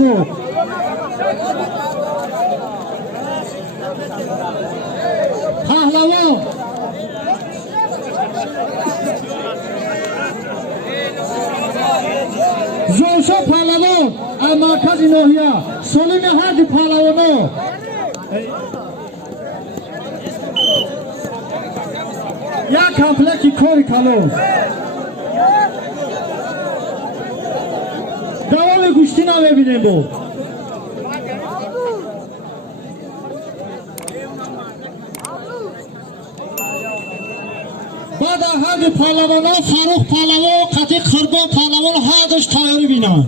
بود پهلوان زوشا پهلوان از مرکز ناحیه سالم هر پهلوانا یک کمپلکی کاری کلوز دوام گوشتی نمیبینیم بود بعد هر پهلوان ها فاروق پهلوان و قطعی خربان پهلوان ها داشت تایاری بینن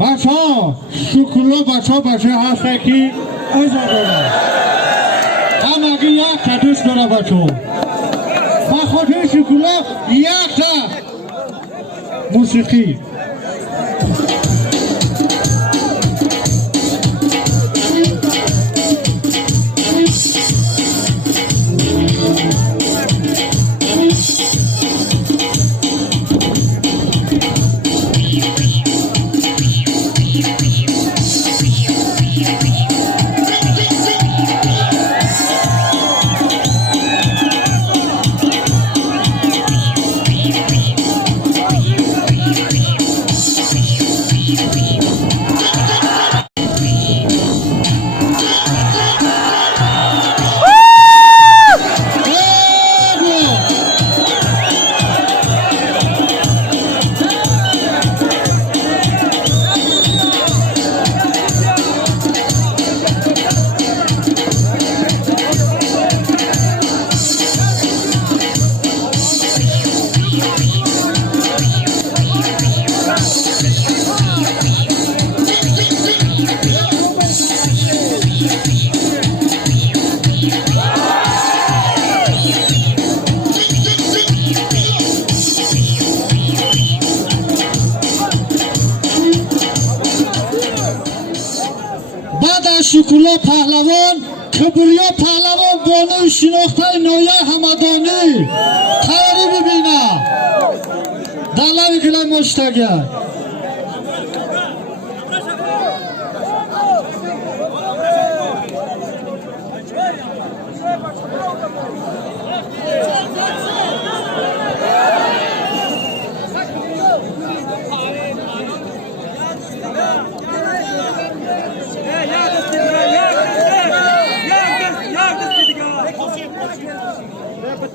بچه ها شکلو بچه هسته که ایزا داره همگی یک کدوش داره بچه ها بخاطر شکلو یک تا موسیقی شکلو پهلوان کبولیا پهلوان بانوی شناخته نایه همدانی تیاری ببینه دلوی گلم مشتگر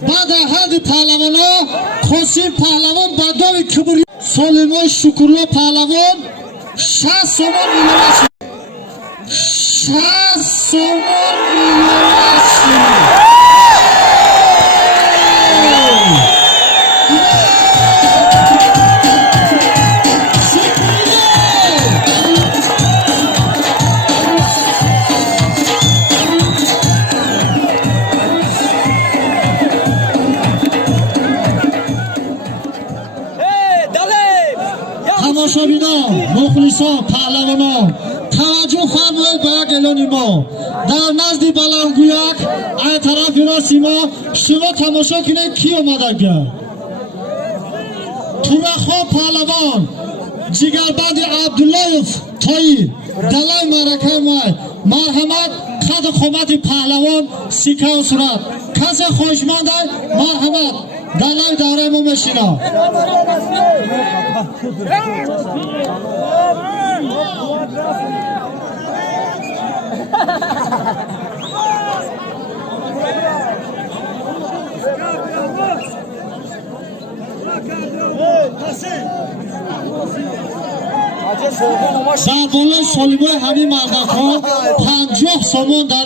بعد هر پهلوان ها خسین پهلوان بدای کبری سلیمان شکرلا پهلوان 60 سومن میلیون 60 سومن میلیون تماشابینا مخلصا پهلوانا توجه فرمایید به یک اعلان ما در نزد بلندگویک از طرف راست ما شما تماشا کنید کی آمده گه تورخا پهلوان جگربند عبدالله تایی دلای مرکه ما مرحمت خد خامت پهلوان سیکه و صورت کسی خوشمانده مرحمت دلای دوره ما مشینا در بالای سلیمای همین مردک ها 50 سامان در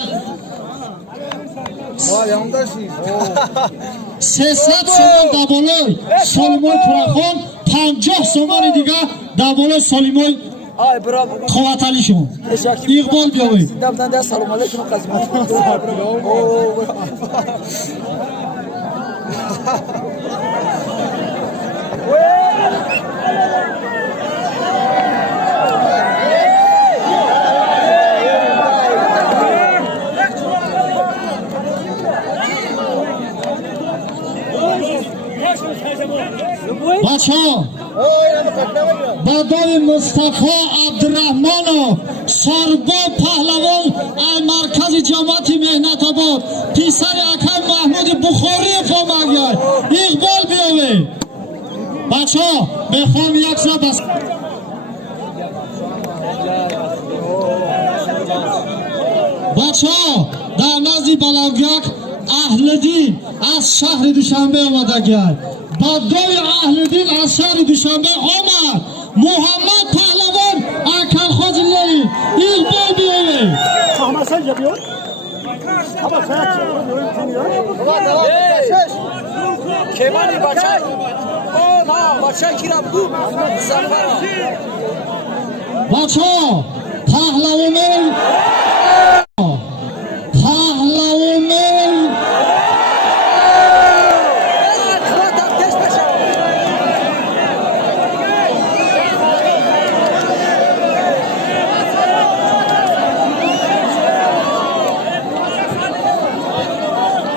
300 سامان در بالای سلیمای ترخان 50 سامان دیگه در بالای سلیمای خواتلی شما اقبال بیاوید سلام علیکم بچه ها با دای مصطفی عبدالرحمن سربا پهلوان مرکز جماعت مهنت آباد پیسر اکم محمود بخاری فامگیر اقبال بیاوید بچه ها بخوام یک سر بس بچه ها در نزد بلنگک اهل دین از شهر دوشنبه آمده گرد با دوی اهل دین از شهر دوشنبه آمد محمد پهلوان اکل خواز لیلی اقبال بیاوید کمانی بچه کی رفت بود بچه ها پهلوان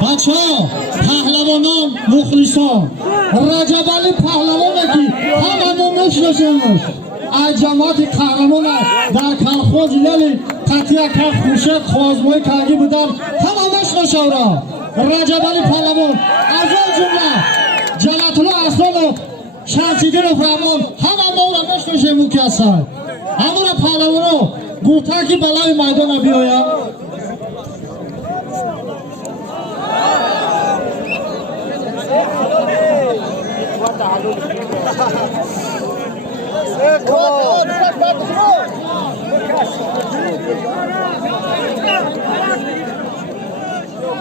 بچه ها پهلوانان مخلصان رجب علی پهلوانه که همه نشنشنش از جماعت قهرمان در کلخوز لیلی قطعه که خوشه خوازمای کارگی بودن همه نشنشورا رجب علی پهلوان از اون جمله جلت الله اصلا شمسیدین و فرمان همه ما را نشنشمون که هستن همون پهلوانو گوتا که بلای میدان بیاید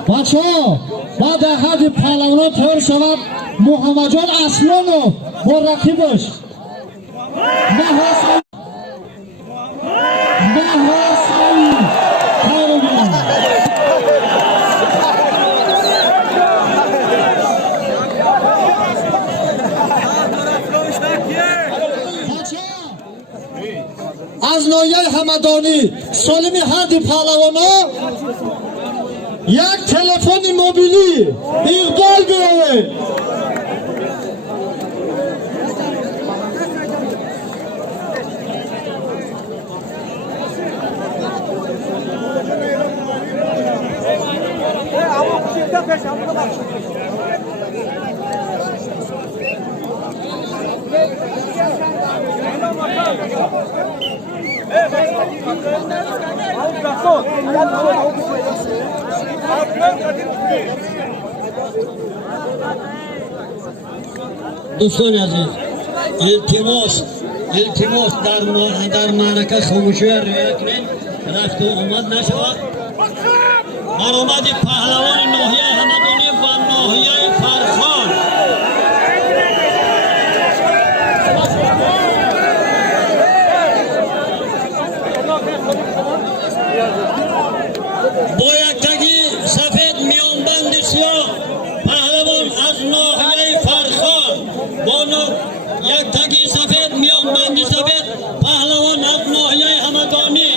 بچه ها بعد حد پهلوان تیار شود محمد جان اصلانو با رقیبش مهرسایی تیار بینم از ناحیه همدانی سالمی هر دی پهلوانا یک تلفن موبیلی اقبال بیاوید دوستان عزیز التماس در معرکه خاموشی رعایت کنید رفت و آمد نشود برآمد پهلوان ناحیه همدانی و ناحیه فرخان با یک تگی سفید میانبند سیاه پهلوان از ناحیه فرخان با یک تگی سفید میانبند سفید پهلوان از ناحیه همدانی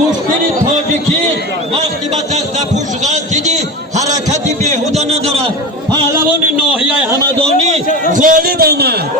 مشکلی تاجیکی وقتی به دست پوشغل دیدی حرکتی بیهوده نداره پهلوان ناحیه همدانی غالب آمد.